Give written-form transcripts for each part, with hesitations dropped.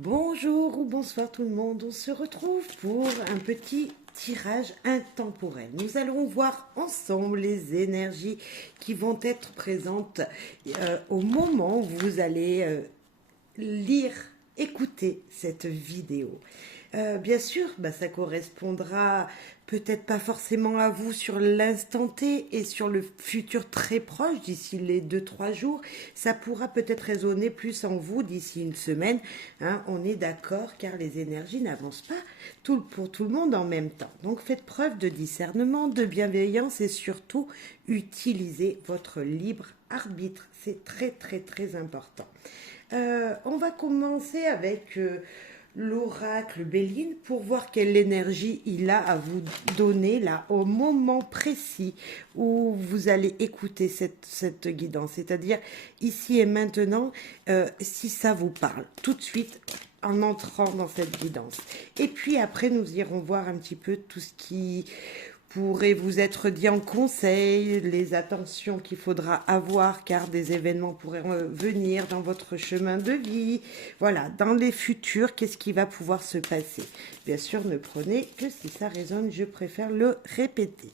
Bonjour ou bonsoir tout le monde, on se retrouve pour un petit tirage intemporel. Nous allons voir ensemble les énergies qui vont être présentes au moment où vous allez lire, écouter cette vidéo. Bien sûr, ça correspondra peut-être pas forcément à vous sur l'instant T et sur le futur très proche, d'ici les 2-3 jours. Ça pourra peut-être résonner plus en vous d'ici une semaine. Hein, on est d'accord car les énergies n'avancent pas pour tout le monde en même temps. Donc faites preuve de discernement, de bienveillance et surtout utilisez votre libre arbitre. C'est très très très important. On va commencer avec l'oracle Béline pour voir quelle énergie il a à vous donner là au moment précis où vous allez écouter cette guidance. C'est-à-dire ici et maintenant, si ça vous parle, tout de suite en entrant dans cette guidance. Et puis après, nous irons voir un petit peu tout ce qui pourrait vous être dit en conseil, les attentions qu'il faudra avoir car des événements pourraient venir dans votre chemin de vie. Voilà, dans les futurs, qu'est-ce qui va pouvoir se passer? Bien sûr, ne prenez que si ça résonne, je préfère le répéter.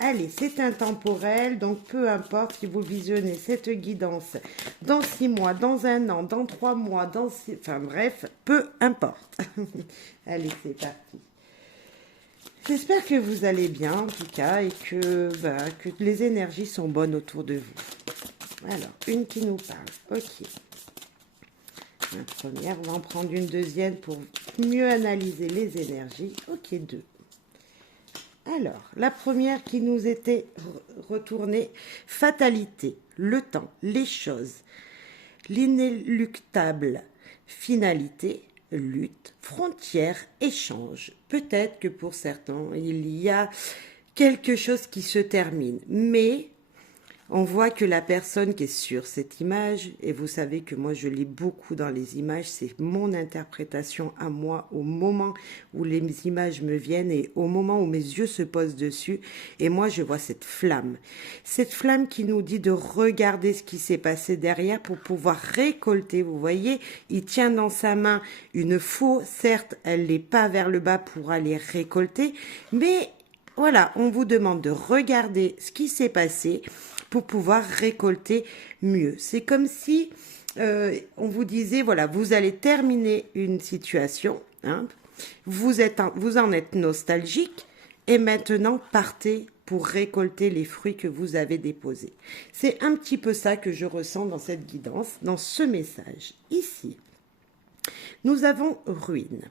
Allez, c'est intemporel, donc peu importe si vous visionnez cette guidance dans 6 mois, dans 1 an, dans 3 mois, enfin bref, peu importe. Allez, c'est parti. J'espère que vous allez bien en tout cas et que les énergies sont bonnes autour de vous. Alors, une qui nous parle. Ok. La première, on va en prendre une deuxième pour mieux analyser les énergies. Ok, 2. Alors, la première qui nous était retournée, fatalité, le temps, les choses, l'inéluctable finalité, lutte, frontière, échange. Peut-être que pour certains, il y a quelque chose qui se termine, mais on voit que la personne qui est sur cette image, et vous savez que moi je lis beaucoup dans les images, c'est mon interprétation à moi au moment où les images me viennent et au moment où mes yeux se posent dessus, et moi je vois cette flamme qui nous dit de regarder ce qui s'est passé derrière pour pouvoir récolter. Vous voyez, il tient dans sa main une faux, certes elle n'est pas vers le bas pour aller récolter, mais voilà, on vous demande de regarder ce qui s'est passé pour pouvoir récolter mieux. C'est comme si on vous disait, voilà, vous allez terminer une situation, hein, vous en êtes nostalgique et maintenant partez pour récolter les fruits que vous avez déposés. C'est un petit peu ça que je ressens dans cette guidance, dans ce message. Ici, nous avons ruine.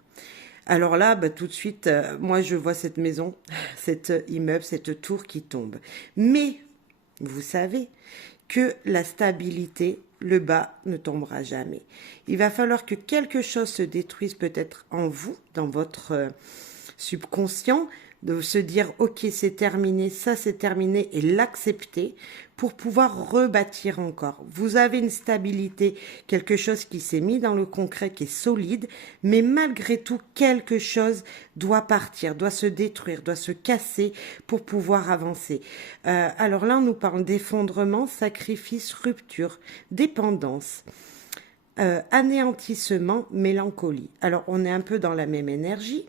Alors là, tout de suite, moi je vois cette maison, cet immeuble, cette tour qui tombe. Mais vous savez que la stabilité, le bas ne tombera jamais. Il va falloir que quelque chose se détruise peut-être en vous, dans votre subconscient, de se dire ok c'est terminé, ça c'est terminé et l'accepter pour pouvoir rebâtir encore. Vous avez une stabilité, quelque chose qui s'est mis dans le concret, qui est solide, mais malgré tout quelque chose doit partir, doit se détruire, doit se casser pour pouvoir avancer. Alors là on nous parle d'effondrement, sacrifice, rupture, dépendance. Anéantissement, mélancolie. Alors on est un peu dans la même énergie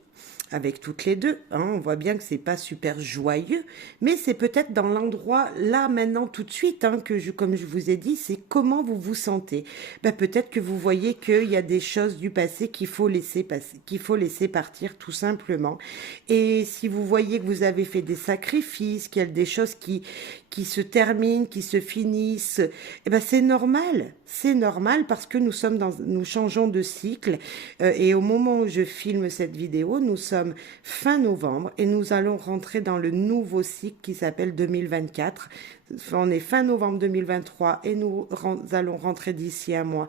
avec toutes les deux, hein, on voit bien que c'est pas super joyeux, mais c'est peut-être dans l'endroit là maintenant tout de suite, hein, comme je vous ai dit, c'est comment vous vous sentez. Peut-être que vous voyez qu'il y a des choses du passé qu'il faut laisser passer, qu'il faut laisser partir tout simplement. Et si vous voyez que vous avez fait des sacrifices, qu'il y a des choses qui se terminent, qui se finissent, c'est normal parce que nous changeons de cycle et au moment où je filme cette vidéo, nous sommes fin novembre et nous allons rentrer dans le nouveau cycle qui s'appelle 2024. On est fin novembre 2023 et nous allons rentrer d'ici un mois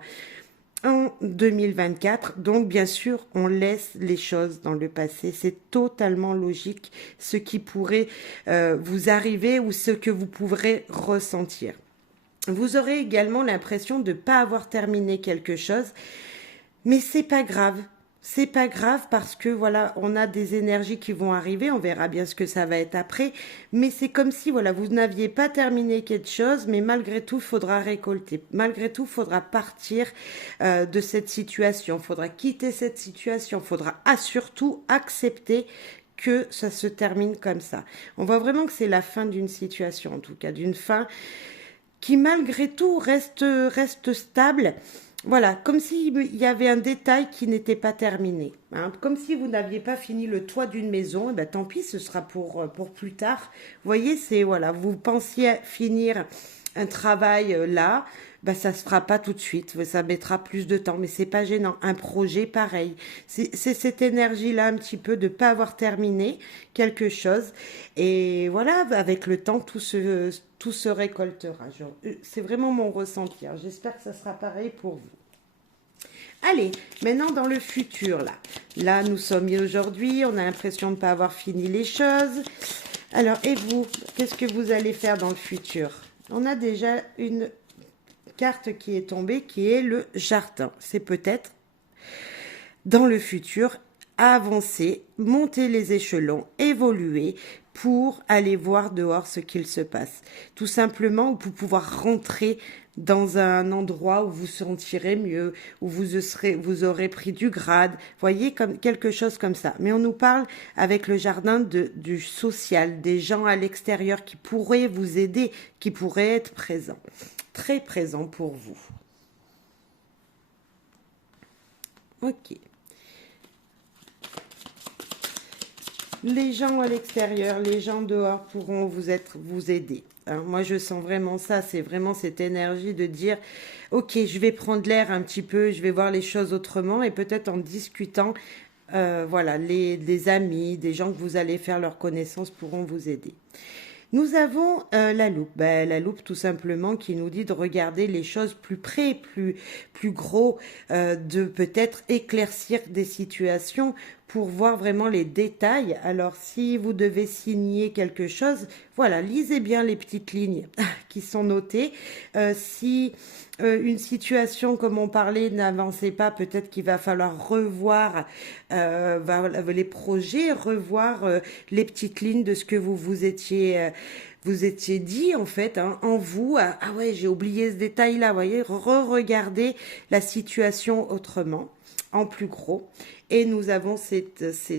en 2024. Donc bien sûr, on laisse les choses dans le passé. C'est totalement logique ce qui pourrait vous arriver ou ce que vous pourrez ressentir. Vous aurez également l'impression de ne pas avoir terminé quelque chose, mais c'est pas grave. c'est pas grave parce que voilà, on a des énergies qui vont arriver, on verra bien ce que ça va être après, mais c'est comme si voilà, vous n'aviez pas terminé quelque chose, mais malgré tout, il faudra récolter. Malgré tout, il faudra partir de cette situation, il faudra quitter cette situation, il faudra surtout accepter que ça se termine comme ça. On voit vraiment que c'est la fin d'une situation, en tout cas, d'une fin qui malgré tout reste stable. Voilà, comme s'il y avait un détail qui n'était pas terminé. Hein. Comme si vous n'aviez pas fini le toit d'une maison, et ben tant pis, ce sera pour plus tard. Vous voyez, c'est voilà, vous pensiez finir un travail là, ben ça se fera pas tout de suite, ça mettra plus de temps, mais c'est pas gênant. Un projet pareil, c'est cette énergie-là un petit peu de pas avoir terminé quelque chose, et voilà, avec le temps tout se récoltera. C'est vraiment mon ressenti. Hein. J'espère que ça sera pareil pour vous. Allez, maintenant dans le futur, là. Là, nous sommes aujourd'hui, on a l'impression de ne pas avoir fini les choses. Alors, et vous, qu'est-ce que vous allez faire dans le futur? On a déjà une carte qui est tombée, qui est le jardin. C'est peut-être dans le futur avancer, monter les échelons, évoluer pour aller voir dehors ce qu'il se passe. Tout simplement pour pouvoir rentrer dans un endroit où vous vous sentirez mieux, où vous aurez pris du grade, voyez, comme quelque chose comme ça. Mais on nous parle avec le jardin du social, des gens à l'extérieur qui pourraient vous aider, qui pourraient être présents, très présents pour vous. Ok. Les gens à l'extérieur, les gens dehors pourront vous aider. Hein. Moi, je sens vraiment ça. C'est vraiment cette énergie de dire, ok, je vais prendre l'air un petit peu, je vais voir les choses autrement et peut-être en discutant, voilà, des amis, des gens que vous allez faire leur connaissance pourront vous aider. Nous avons la loupe. Ben, la loupe, tout simplement, qui nous dit de regarder les choses plus près, plus gros, de peut-être éclaircir des situations pour voir vraiment les détails. Alors, si vous devez signer quelque chose, voilà, lisez bien les petites lignes qui sont notées. Si une situation, comme on parlait, n'avançait pas, peut-être qu'il va falloir revoir les projets, revoir les petites lignes de ce que vous étiez dit en fait hein, en vous. Ah ouais, j'ai oublié ce détail-là, vous voyez, re-regardez la situation autrement, en plus gros. Et nous avons ces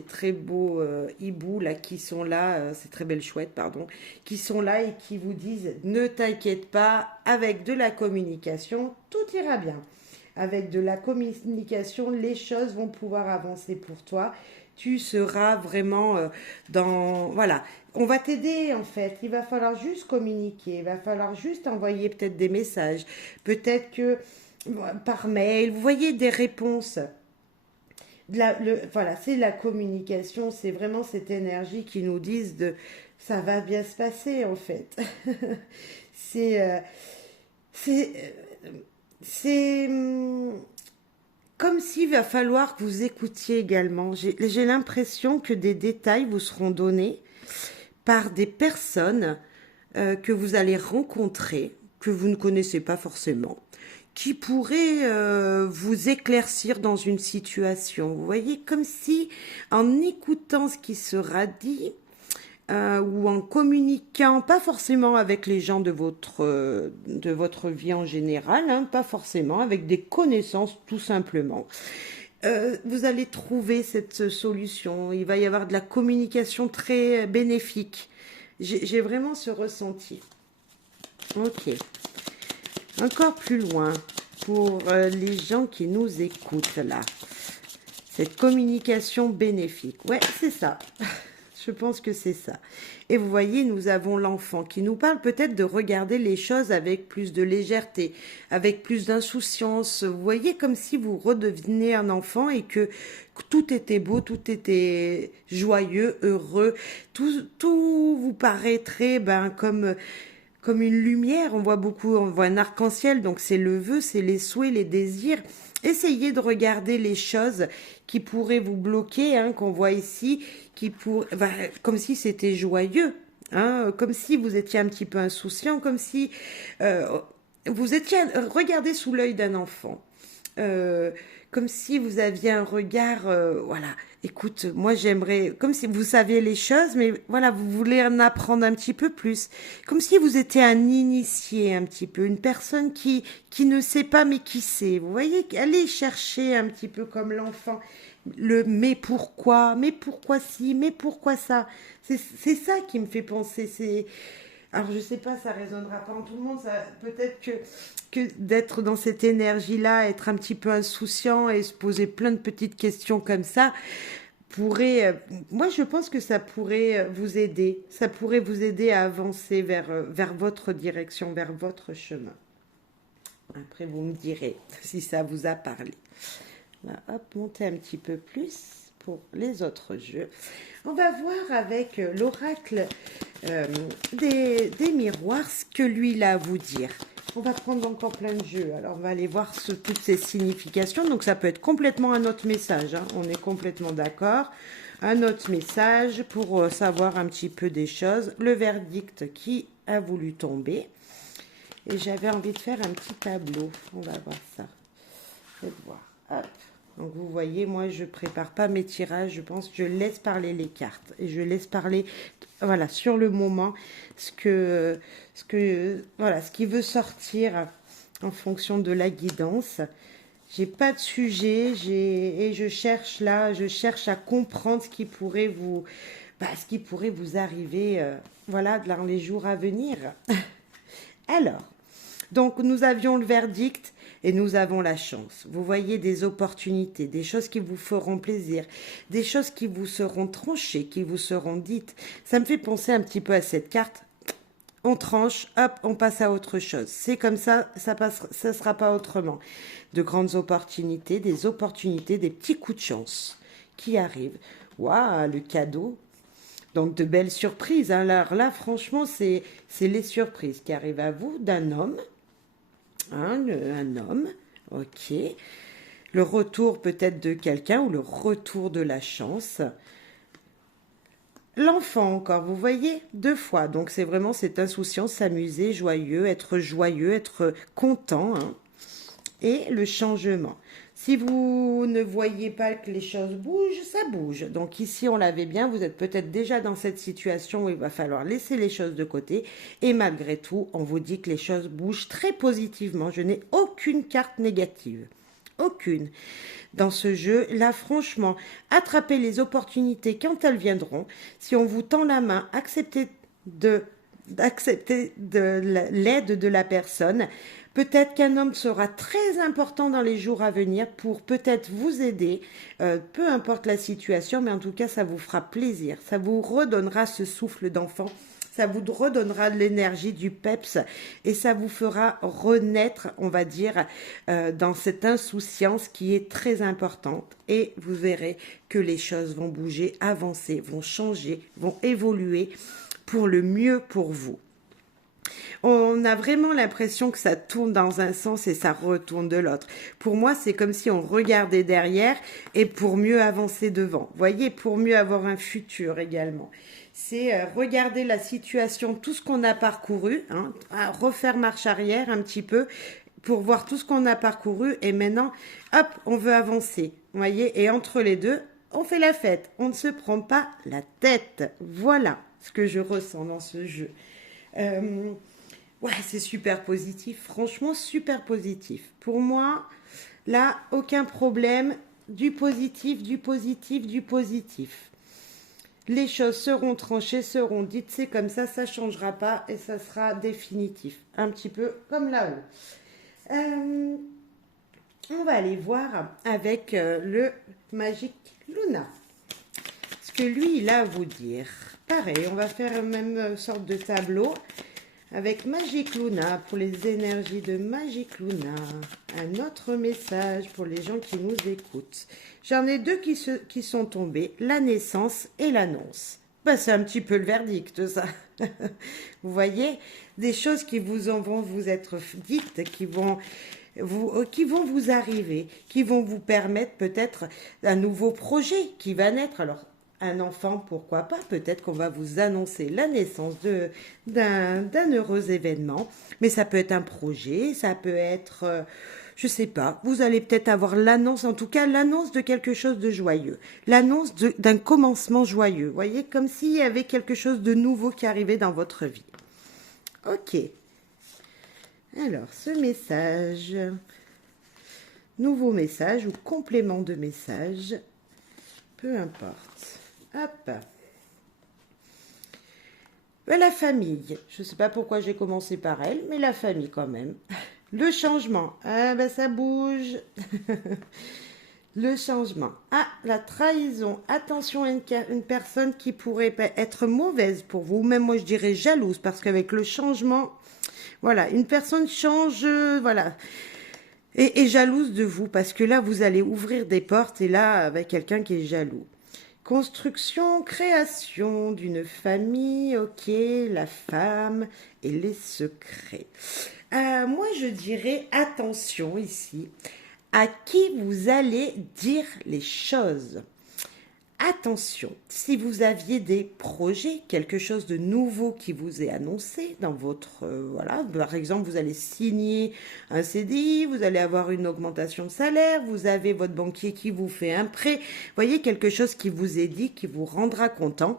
très beaux hiboux là qui sont là, ces très belles chouettes, pardon, qui sont là et qui vous disent ne t'inquiète pas, avec de la communication, tout ira bien. Avec de la communication, les choses vont pouvoir avancer pour toi. Tu seras vraiment dans... Voilà, on va t'aider en fait. Il va falloir juste communiquer, il va falloir juste envoyer peut-être des messages, peut-être que par mail, vous voyez des réponses. Voilà, c'est la communication, c'est vraiment cette énergie qui nous dit de ça va bien se passer en fait. c'est c'est c'est comme s'il va falloir que vous écoutiez également. J'ai l'impression que des détails vous seront donnés par des personnes que vous allez rencontrer, que vous ne connaissez pas forcément, qui pourraient vous éclaircir dans une situation. Vous voyez, comme si en écoutant ce qui sera dit, ou en communiquant, pas forcément avec les gens de votre vie en général, hein, pas forcément, avec des connaissances tout simplement. Vous allez trouver cette solution. Il va y avoir de la communication très bénéfique. J'ai vraiment ce ressenti. Ok. Encore plus loin, pour les gens qui nous écoutent là. Cette communication bénéfique. Ouais, c'est ça. Je pense que c'est ça. Et vous voyez, nous avons l'enfant qui nous parle peut-être de regarder les choses avec plus de légèreté, avec plus d'insouciance. Vous voyez, comme si vous redeveniez un enfant et que tout était beau, tout était joyeux, heureux. Tout vous paraîtrait comme une lumière. On voit un arc-en-ciel, donc c'est le vœu, c'est les souhaits, les désirs. Essayez de regarder les choses qui pourraient vous bloquer, hein, qu'on voit ici, comme si c'était joyeux, hein, comme si vous étiez un petit peu insouciant, comme si vous étiez regardez sous l'œil d'un enfant. comme si vous aviez un regard, voilà, écoute, moi j'aimerais, comme si vous saviez les choses, mais voilà, vous voulez en apprendre un petit peu plus. Comme si vous étiez un initié un petit peu, une personne qui ne sait pas mais qui sait. Vous voyez, allez chercher un petit peu comme l'enfant, le mais pourquoi si, mais pourquoi ça. C'est ça qui me fait penser, c'est... Alors je sais pas, ça résonnera pas en tout le monde, ça peut-être que d'être dans cette énergie-là, être un petit peu insouciant et se poser plein de petites questions comme ça, pourrait, moi je pense que ça pourrait vous aider, ça pourrait vous aider à avancer vers votre direction, vers votre chemin. Après vous me direz si ça vous a parlé. On va hop, monter un petit peu plus pour les autres jeux. On va voir avec l'oracle des miroirs ce que lui il a à vous dire. On va prendre encore plein de jeux. Alors on va aller voir toutes ces significations. Donc ça peut être complètement un autre message, hein. On est complètement d'accord. Un autre message pour savoir un petit peu des choses. Le verdict qui a voulu tomber. Et j'avais envie de faire un petit tableau. On va voir ça. Faites voir. Hop. Donc vous voyez, moi je prépare pas mes tirages, je pense que je laisse parler les cartes et je laisse parler, voilà, sur le moment ce qui veut sortir en fonction de la guidance. J'ai pas de sujet, et je cherche à comprendre ce qui pourrait vous arriver, voilà, dans les jours à venir. Alors, donc nous avions le verdict. Et nous avons la chance. Vous voyez des opportunités, des choses qui vous feront plaisir, des choses qui vous seront tranchées, qui vous seront dites. Ça me fait penser un petit peu à cette carte. On tranche, hop, on passe à autre chose. C'est comme ça, ça sera pas autrement. De grandes opportunités, des petits coups de chance qui arrivent. Waouh, le cadeau. Donc de belles surprises. Hein. Alors là, franchement, c'est les surprises qui arrivent à vous d'un homme. Un homme, ok. Le retour peut-être de quelqu'un ou le retour de la chance. L'enfant encore, vous voyez, 2 fois. Donc c'est vraiment cette insouciance, s'amuser, joyeux, être content. Hein. Et le changement. Si vous ne voyez pas que les choses bougent, ça bouge. Donc ici, on l'avait bien, vous êtes peut-être déjà dans cette situation où il va falloir laisser les choses de côté. Et malgré tout, on vous dit que les choses bougent très positivement. Je n'ai aucune carte négative. Aucune. Dans ce jeu, là, franchement, attrapez les opportunités quand elles viendront. Si on vous tend la main, acceptez d'accepter l'aide de la personne. Peut-être qu'un homme sera très important dans les jours à venir pour peut-être vous aider, peu importe la situation, mais en tout cas, ça vous fera plaisir. Ça vous redonnera ce souffle d'enfant, ça vous redonnera de l'énergie, du peps, et ça vous fera renaître, on va dire, dans cette insouciance qui est très importante. Et vous verrez que les choses vont bouger, avancer, vont changer, vont évoluer pour le mieux pour vous. On a vraiment l'impression que ça tourne dans un sens et ça retourne de l'autre. Pour moi, c'est comme si on regardait derrière et pour mieux avancer devant. Vous voyez, pour mieux avoir un futur également. C'est regarder la situation, tout ce qu'on a parcouru, hein, refaire marche arrière un petit peu pour voir tout ce qu'on a parcouru et maintenant, hop, on veut avancer. Vous voyez, et entre les deux, on fait la fête. On ne se prend pas la tête. Voilà ce que je ressens dans ce jeu. Ouais, c'est super positif, franchement super positif. Pour moi, là, aucun problème, du positif, du positif, du positif. Les choses seront tranchées, seront dites, c'est comme ça ne changera pas et ça sera définitif. Un petit peu comme là-haut. On va aller voir avec le Magic Luna. Ce que lui, il a à vous dire. Pareil, on va faire la même sorte de tableau. Avec Magic Luna, pour les énergies de Magic Luna, un autre message pour les gens qui nous écoutent. J'en ai 2 qui sont tombés, la naissance et l'annonce. Ben, c'est un petit peu le verdict, ça. Vous voyez, des choses qui vont vous être dites, qui vont vous arriver, qui vont vous permettre peut-être un nouveau projet qui va naître. Alors, un enfant, pourquoi pas, peut-être qu'on va vous annoncer la naissance d'un heureux événement, mais ça peut être un projet, ça peut être je sais pas, vous allez peut-être avoir l'annonce, en tout cas l'annonce de quelque chose de joyeux, l'annonce d'un commencement joyeux, vous voyez, comme s'il y avait quelque chose de nouveau qui arrivait dans votre vie. Ok, alors ce message, nouveau message ou complément de message, peu importe, hop. La famille, je ne sais pas pourquoi j'ai commencé par elle, mais la famille quand même. Le changement, ah ben ça bouge. Le changement, ah la trahison, attention à une personne qui pourrait être mauvaise pour vous, même moi je dirais jalouse, parce qu'avec le changement, voilà, une personne change, voilà, et jalouse de vous, parce que là vous allez ouvrir des portes, et là avec quelqu'un qui est jaloux. Construction, création d'une famille, ok, la femme et les secrets. Moi, je dirais attention ici à qui vous allez dire les choses. Attention, si vous aviez des projets, quelque chose de nouveau qui vous est annoncé dans votre... voilà, par exemple, vous allez signer un CDI, vous allez avoir une augmentation de salaire, vous avez votre banquier qui vous fait un prêt. Voyez, quelque chose qui vous est dit, qui vous rendra content.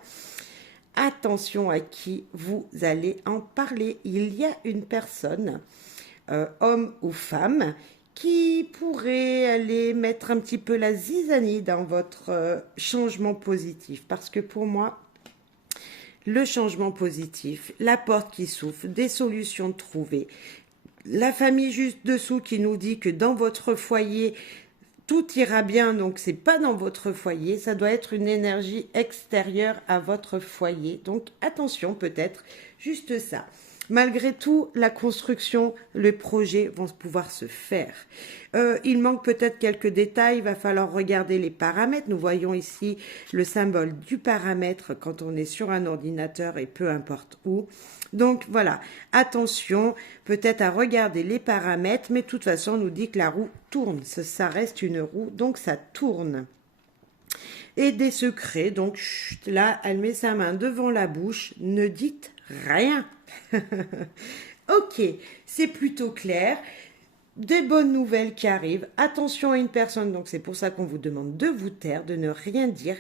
Attention à qui vous allez en parler. Il y a une personne, homme ou femme, qui pourrait aller mettre un petit peu la zizanie dans votre changement positif. Parce que pour moi, le changement positif, la porte qui s'ouvre, des solutions trouvées, la famille juste dessous qui nous dit que dans votre foyer, tout ira bien, donc c'est pas dans votre foyer, ça doit être une énergie extérieure à votre foyer. Donc attention, peut-être juste ça. Malgré tout, la construction, le projet vont pouvoir se faire. Il manque peut-être quelques détails, il va falloir regarder les paramètres. Nous voyons ici le symbole du paramètre quand on est sur un ordinateur et peu importe où. Donc voilà, attention peut-être à regarder les paramètres, mais de toute façon on nous dit que la roue tourne, ça reste une roue, donc ça tourne. Et des secrets, donc chut, là elle met sa main devant la bouche, ne dites rien. Ok, c'est plutôt clair. Des bonnes nouvelles qui arrivent. Attention à une personne, donc c'est pour ça qu'on vous demande de vous taire, de ne rien dire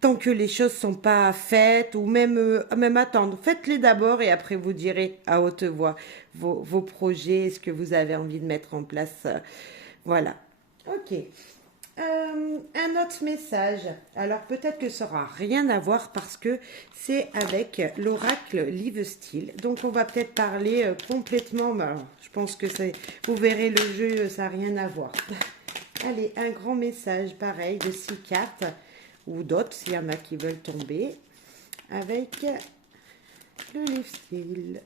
tant que les choses sont pas faites ou même attendre. Faites-les d'abord et après vous direz à haute voix vos projets, ce que vous avez envie de mettre en place. Voilà. Ok. Un autre message. Alors peut-être que ça n'aura rien à voir parce que c'est avec l'oracle Live Style. Donc on va peut-être parler complètement. Alors, je pense que vous verrez le jeu, ça n'a rien à voir. Allez, un grand message pareil de 6 cartes ou d'autres s'il y en a qui veulent tomber avec le Live Style.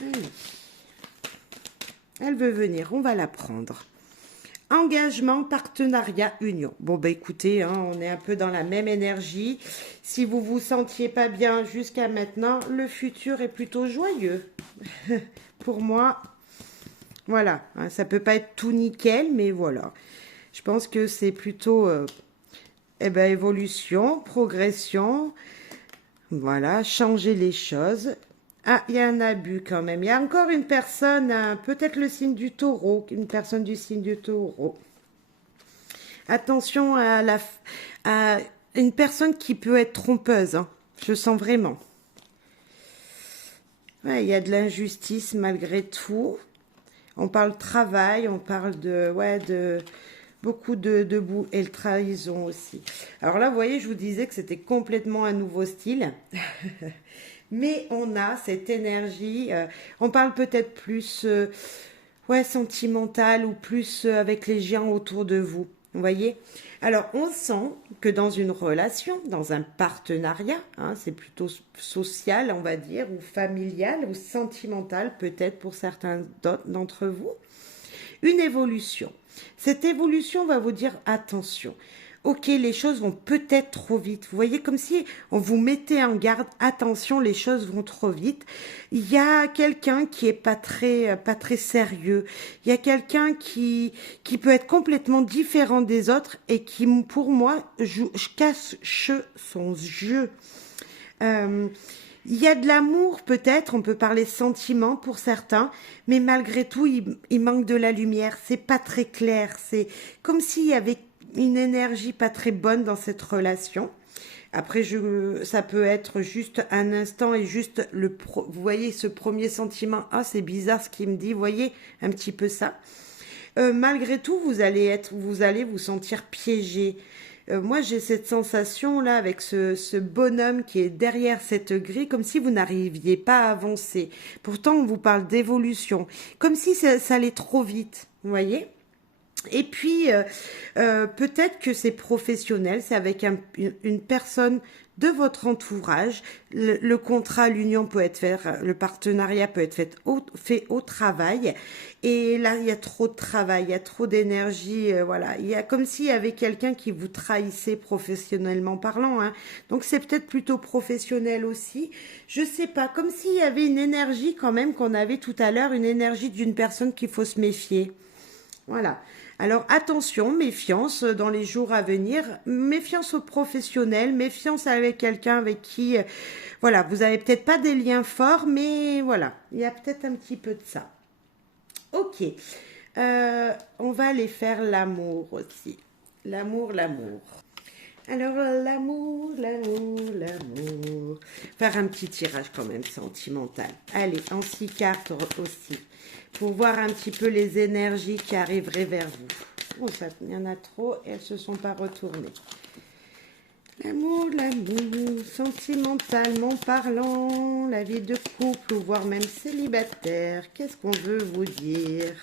Allez. Elle veut venir, on va la prendre. Engagement, partenariat, union. Bon, bah écoutez, hein, on est un peu dans la même énergie. Si vous vous sentiez pas bien jusqu'à maintenant, le futur est plutôt joyeux. Pour moi, voilà. Hein, ça peut pas être tout nickel, mais voilà. Je pense que c'est plutôt évolution, progression. Voilà, changer les choses. Ah, il y a un abus quand même. Il y a encore une personne, peut-être le signe du taureau, une personne du signe du taureau. Attention à une personne qui peut être trompeuse. Hein. Je sens vraiment. Ouais, il y a de l'injustice malgré tout. On parle travail, on parle de beaucoup de boue et le trahison aussi. Alors là, vous voyez, je vous disais que c'était complètement un nouveau style. Mais on a cette énergie, on parle peut-être plus sentimentale ou plus avec les gens autour de vous. Vous voyez? Alors, on sent que dans une relation, dans un partenariat, hein, c'est plutôt social, on va dire, ou familial, ou sentimental, peut-être pour certains d'entre vous, une évolution. Cette évolution va vous dire attention. Ok, les choses vont peut-être trop vite. Vous voyez, comme si on vous mettait en garde. Attention, les choses vont trop vite. Il y a quelqu'un qui est pas très sérieux. Il y a quelqu'un qui peut être complètement différent des autres et qui, pour moi, cache son jeu. Il y a de l'amour peut-être, on peut parler sentiment pour certains, mais malgré tout, il manque de la lumière. C'est pas très clair. C'est comme s'il y avait une énergie pas très bonne dans cette relation. Après, ça peut être juste un instant et juste vous voyez ce premier sentiment. Ah, c'est bizarre ce qu'il me dit. Vous voyez un petit peu ça. Malgré tout, vous allez vous sentir piégé. Moi, j'ai cette sensation-là avec ce bonhomme qui est derrière cette grille, comme si vous n'arriviez pas à avancer. Pourtant, on vous parle d'évolution, comme si ça allait trop vite, vous voyez? Et puis, peut-être que c'est professionnel, c'est avec une personne de votre entourage. Le contrat, l'union peut être fait, le partenariat peut être fait au travail. Et là, il y a trop de travail, il y a trop d'énergie. Voilà, il y a comme s'il y avait quelqu'un qui vous trahissait professionnellement parlant. Hein. Donc, c'est peut-être plutôt professionnel aussi. Je sais pas, comme s'il y avait une énergie quand même qu'on avait tout à l'heure, une énergie d'une personne qu'il faut se méfier. Voilà. Alors attention, méfiance dans les jours à venir, méfiance aux professionnels, méfiance avec quelqu'un avec qui, voilà, vous avez peut-être pas des liens forts, mais voilà, il y a peut-être un petit peu de ça. Ok, on va aller faire l'amour aussi. L'amour, l'amour. Alors l'amour. Faire un petit tirage quand même sentimental. Allez, en 6 cartes aussi. Pour voir un petit peu les énergies qui arriveraient vers vous. Oh, il y en a trop et elles ne se sont pas retournées. L'amour, sentimentalement parlant, la vie de couple ou voire même célibataire. Qu'est-ce qu'on veut vous dire?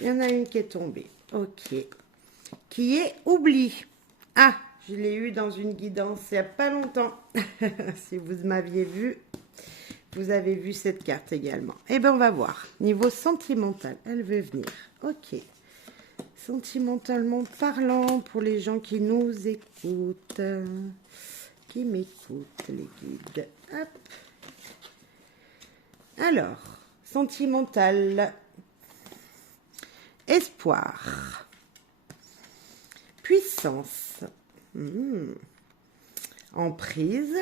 Il y en a une qui est tombée. Ok. Qui est oubli. Ah, je l'ai eu dans une guidance il n'y a pas longtemps. Si vous m'aviez vu, vous avez vu cette carte également. Eh bien, on va voir. Niveau sentimental, elle veut venir. Ok. Sentimentalement parlant pour les gens qui nous écoutent. Qui m'écoutent, les guides. Hop. Alors, sentimental. Espoir. Puissance. Emprise.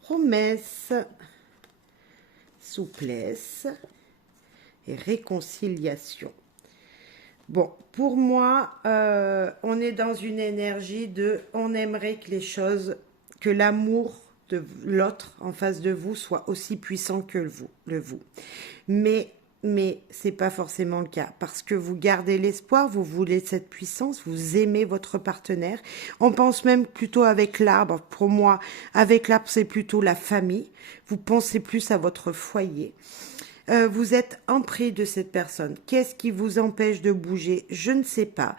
Promesse. Souplesse. Et réconciliation. Bon, pour moi, on est dans une énergie on aimerait que les choses, que l'amour de l'autre en face de vous soit aussi puissant que le vous. Mais c'est pas forcément le cas parce que vous gardez l'espoir, vous voulez cette puissance, vous aimez votre partenaire. On pense même plutôt avec l'arbre. Pour moi, avec l'arbre, c'est plutôt la famille. Vous pensez plus à votre foyer. Vous êtes empris de cette personne. Qu'est-ce qui vous empêche de bouger? Je ne sais pas.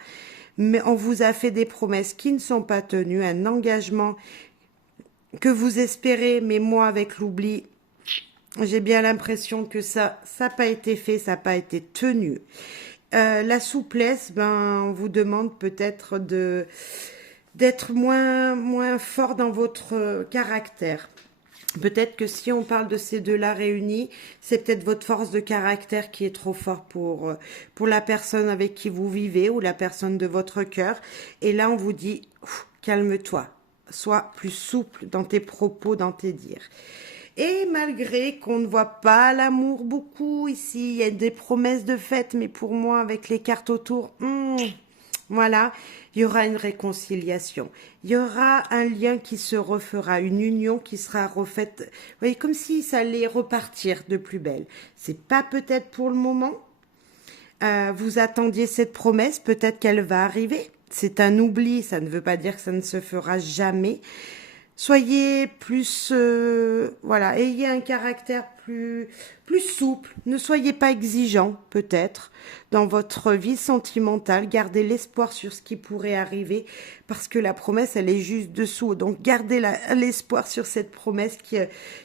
Mais on vous a fait des promesses qui ne sont pas tenues, un engagement que vous espérez, mais moi, avec l'oubli, j'ai bien l'impression que ça n'a pas été fait, ça n'a pas été tenu. La souplesse, on vous demande peut-être d'être moins fort dans votre caractère. Peut-être que si on parle de ces deux-là réunis, c'est peut-être votre force de caractère qui est trop fort pour la personne avec qui vous vivez ou la personne de votre cœur. Et là, on vous dit, calme-toi, sois plus souple dans tes propos, dans tes dires. Et malgré qu'on ne voit pas l'amour beaucoup ici, il y a des promesses de fête, mais pour moi, avec les cartes autour, voilà, il y aura une réconciliation. Il y aura un lien qui se refera, une union qui sera refaite. Vous voyez, comme si ça allait repartir de plus belle. C'est pas peut-être pour le moment. Vous attendiez cette promesse, peut-être qu'elle va arriver. C'est un oubli, ça ne veut pas dire que ça ne se fera jamais. Soyez plus, voilà, ayez un caractère plus souple. Ne soyez pas exigeant, peut-être, dans votre vie sentimentale. Gardez l'espoir sur ce qui pourrait arriver, parce que la promesse, elle est juste dessous. Donc, gardez l'espoir sur cette promesse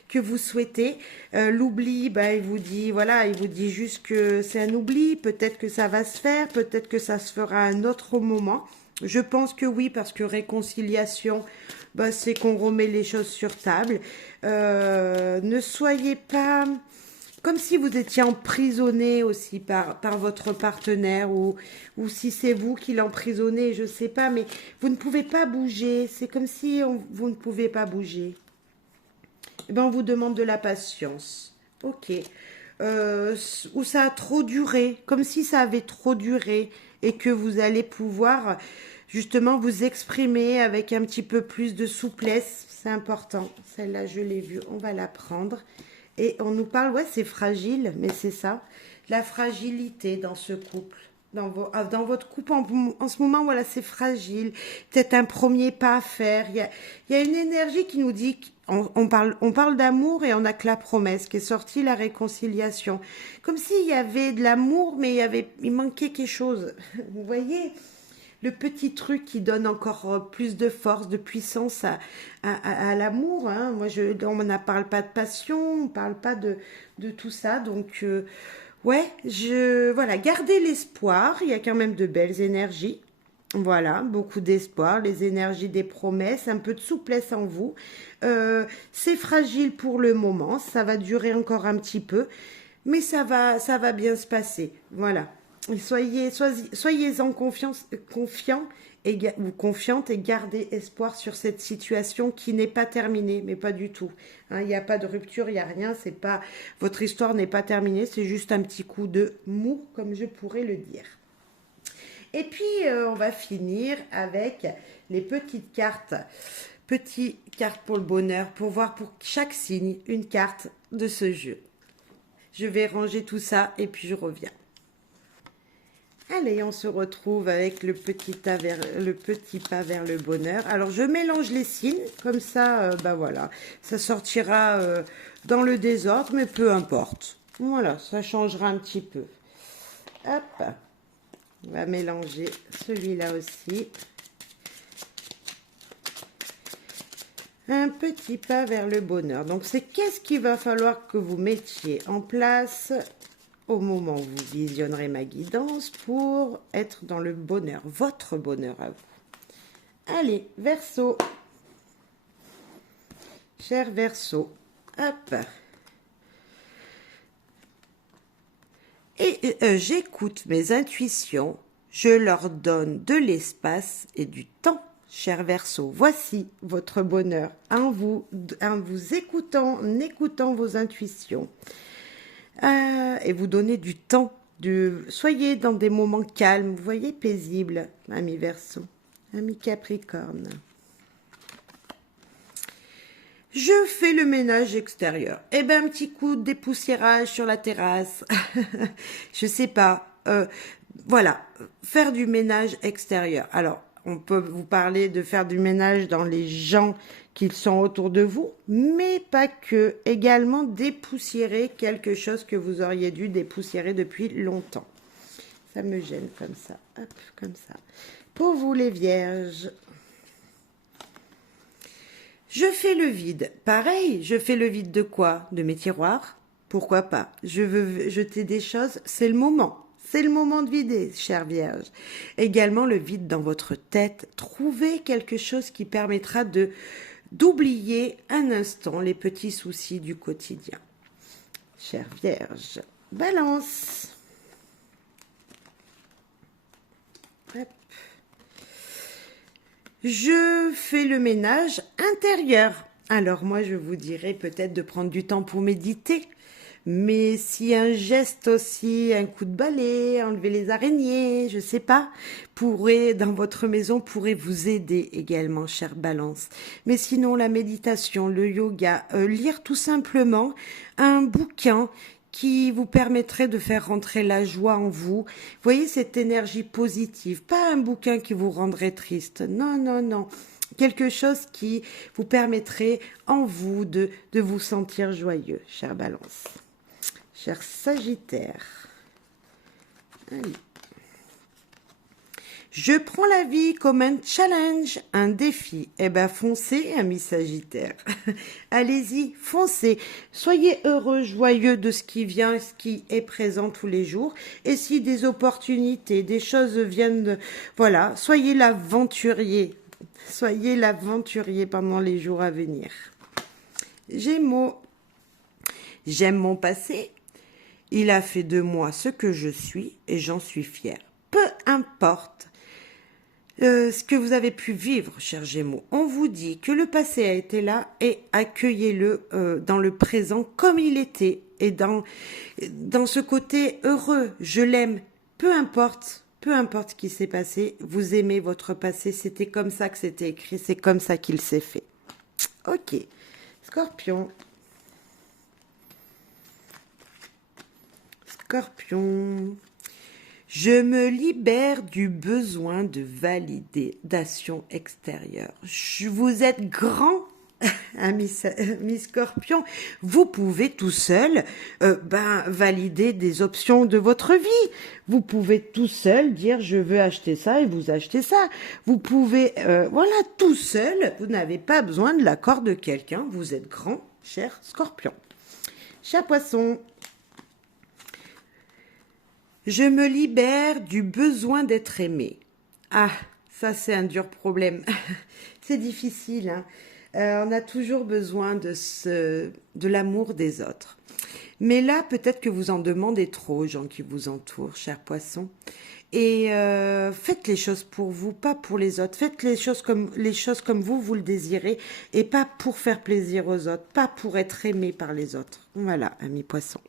que vous souhaitez. L'oubli, il vous dit, voilà, il vous dit juste que c'est un oubli. Peut-être que ça va se faire, peut-être que ça se fera à un autre moment. Je pense que oui, parce que réconciliation, c'est qu'on remet les choses sur table. Ne soyez pas comme si vous étiez emprisonné aussi par votre partenaire ou si c'est vous qui l'emprisonnez, je ne sais pas, mais vous ne pouvez pas bouger. C'est comme si vous ne pouvez pas bouger. Eh ben, on vous demande de la patience. Ok. Ou ça a trop duré, comme si ça avait trop duré et que vous allez pouvoir justement vous exprimer avec un petit peu plus de souplesse. C'est important. Celle-là, je l'ai vue. On va la prendre. Et on nous parle, ouais, c'est fragile, mais c'est ça. La fragilité dans ce couple. Dans votre couple en ce moment, voilà, c'est fragile. Peut-être un premier pas à faire. Il y a une énergie qui nous dit on parle d'amour et on a que la promesse qui est sortie, la réconciliation. Comme s'il y avait de l'amour, mais il manquait quelque chose. Vous voyez, le petit truc qui donne encore plus de force, de puissance à l'amour. Hein. On ne parle pas de passion, on ne parle pas de tout ça. Donc, ouais, voilà, gardez l'espoir. Il y a quand même de belles énergies. Voilà, beaucoup d'espoir, les énergies des promesses, un peu de souplesse en vous. C'est fragile pour le moment, ça va durer encore un petit peu, mais ça va bien se passer. Voilà. Et soyez-en confiant ou confiante et gardez espoir sur cette situation qui n'est pas terminée, mais pas du tout. Hein, il n'y a pas de rupture, il n'y a rien, c'est pas votre histoire n'est pas terminée, c'est juste un petit coup de mou, comme je pourrais le dire. Et puis, on va finir avec les petites cartes. Petites cartes pour le bonheur, pour voir pour chaque signe une carte de ce jeu. Je vais ranger tout ça et puis je reviens. Allez, on se retrouve avec le petit pas vers le bonheur. Alors, je mélange les signes, comme ça, bah voilà, ça sortira dans le désordre, mais peu importe. Voilà, ça changera un petit peu. Hop, on va mélanger celui-là aussi. Un petit pas vers le bonheur. Donc, c'est qu'est-ce qu'il va falloir que vous mettiez en place au moment où vous visionnerez ma guidance pour être dans le bonheur, votre bonheur à vous. Allez, Verseau. Cher Verseau. Hop. Et j'écoute mes intuitions, je leur donne de l'espace et du temps. Cher Verseau, voici votre bonheur en vous écoutant, en écoutant vos intuitions. Et vous donnez du temps. Soyez dans des moments calmes, vous voyez, paisibles, ami Verseau, ami Capricorne. Je fais le ménage extérieur. Eh ben, un petit coup de dépoussiérage sur la terrasse. Je sais pas. Voilà, faire du ménage extérieur. Alors, on peut vous parler de faire du ménage dans les gens qui sont autour de vous, mais pas que. Également dépoussiérer quelque chose que vous auriez dû dépoussiérer depuis longtemps. Ça me gêne comme ça. Hop, comme ça. Pour vous les vierges. Je fais le vide. Pareil, je fais le vide de quoi? De mes tiroirs? Pourquoi pas? Je veux jeter des choses, c'est le moment. C'est le moment de vider, chère Vierge. Également le vide dans votre tête. Trouvez quelque chose qui permettra d'oublier un instant les petits soucis du quotidien. Chère Vierge, Balance. Hop. Je fais le ménage intérieur. Alors moi, je vous dirais peut-être de prendre du temps pour méditer. Mais si un geste aussi, un coup de balai, enlever les araignées, je sais pas, dans votre maison, pourrait vous aider également, chère Balance. Mais sinon, la méditation, le yoga, lire tout simplement un bouquin qui vous permettrait de faire rentrer la joie en vous. Vous voyez cette énergie positive, pas un bouquin qui vous rendrait triste. Non, non, non. Quelque chose qui vous permettrait en vous de vous sentir joyeux, chère Balance. Cher Sagittaire. Allez. Je prends la vie comme un challenge, un défi. Eh ben, foncez, ami Sagittaire. Allez-y, foncez. Soyez heureux, joyeux de ce qui vient, ce qui est présent tous les jours. Et si des opportunités, des choses viennent, voilà, soyez l'aventurier. Soyez l'aventurier pendant les jours à venir. Gémeaux. J'aime mon passé. Il a fait de moi ce que je suis et j'en suis fière. Peu importe ce que vous avez pu vivre, chers Gémeaux. On vous dit que le passé a été là et accueillez-le dans le présent comme il était et dans ce côté heureux. Je l'aime. Peu importe ce qui s'est passé, vous aimez votre passé. C'était comme ça que c'était écrit, c'est comme ça qu'il s'est fait. Ok. Scorpion. Scorpion. Je me libère du besoin de validation extérieure. Vous êtes grand, mi Scorpion. Vous pouvez tout seul valider des options de votre vie. Vous pouvez tout seul dire je veux acheter ça et vous achetez ça. Vous pouvez, tout seul. Vous n'avez pas besoin de l'accord de quelqu'un. Vous êtes grand, cher Scorpion. Cher Poisson. Je me libère du besoin d'être aimé. Ah, ça c'est un dur problème. C'est difficile. Hein. On a toujours besoin de l'amour des autres. Mais là, peut-être que vous en demandez trop aux gens qui vous entourent, chers poissons. Et faites les choses pour vous, pas pour les autres. Faites les choses comme vous le désirez et pas pour faire plaisir aux autres, pas pour être aimé par les autres. Voilà, amis poissons.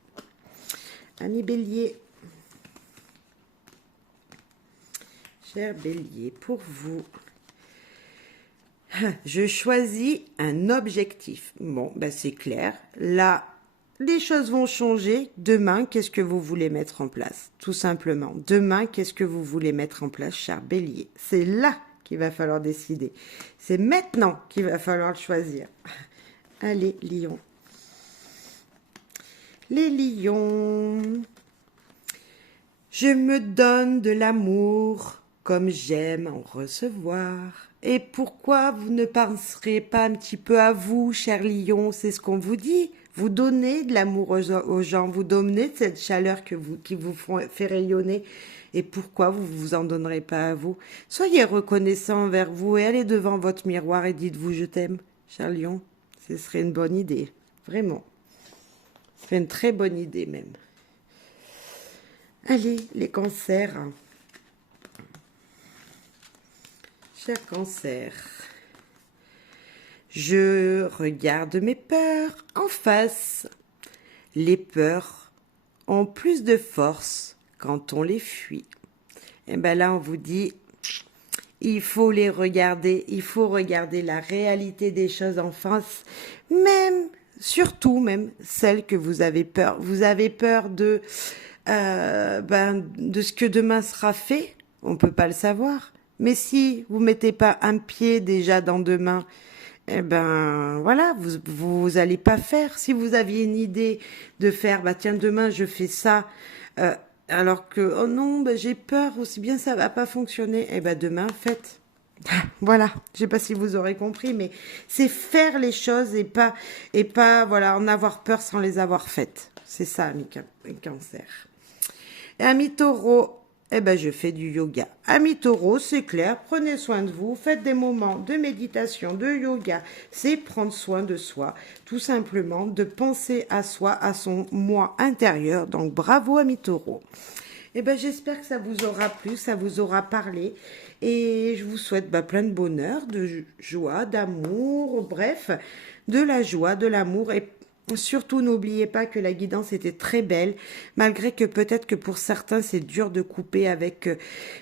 Amis bélier. Cher Bélier, pour vous, je choisis un objectif. Bon, c'est clair. Là, les choses vont changer. Demain, qu'est-ce que vous voulez mettre en place? Tout simplement. Demain, qu'est-ce que vous voulez mettre en place, cher Bélier? C'est là qu'il va falloir décider. C'est maintenant qu'il va falloir le choisir. Allez, Lion. Les lions. Je me donne de l'amour comme j'aime en recevoir. Et pourquoi vous ne penserez pas un petit peu à vous, cher lion? C'est ce qu'on vous dit. Vous donnez de l'amour aux gens, vous donnez de cette chaleur qui vous fait rayonner. Et pourquoi vous ne vous en donnerez pas à vous? Soyez reconnaissant envers vous et allez devant votre miroir et dites-vous je t'aime, cher lion. Ce serait une bonne idée, vraiment. Ce serait une très bonne idée même. Allez, les cancers. Cher Cancer, je regarde mes peurs en face. Les peurs ont plus de force quand on les fuit. Et bien là, on vous dit, il faut les regarder, il faut regarder la réalité des choses en face, surtout même celles que vous avez peur. Vous avez peur de ce que demain sera fait, on ne peut pas le savoir. Mais si vous mettez pas un pied déjà dans demain, vous allez pas faire. Si vous aviez une idée de faire, tiens, demain je fais ça, alors que, oh non, j'ai peur, aussi bien ça va pas fonctionner, demain, faites. Voilà, je sais pas si vous aurez compris, mais c'est faire les choses et pas, en avoir peur sans les avoir faites. C'est ça, ami Cancer. Et ami Taureau, je fais du yoga. Amis taureaux, c'est clair, prenez soin de vous, faites des moments de méditation, de yoga. C'est prendre soin de soi, tout simplement, de penser à soi, à son moi intérieur. Donc, bravo, amis taureaux. J'espère que ça vous aura plu, ça vous aura parlé. Et je vous souhaite plein de bonheur, de joie, d'amour, bref, de la joie, de l'amour et surtout, n'oubliez pas que la guidance était très belle, malgré que peut-être que pour certains, c'est dur de couper avec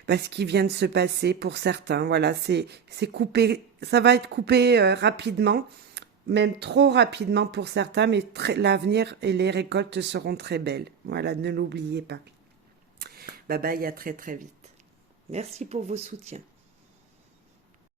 ce qui vient de se passer. Pour certains, voilà, c'est coupé, ça va être coupé rapidement, même trop rapidement pour certains, mais l'avenir et les récoltes seront très belles. Voilà, ne l'oubliez pas. Bye bye, à très très vite. Merci pour vos soutiens.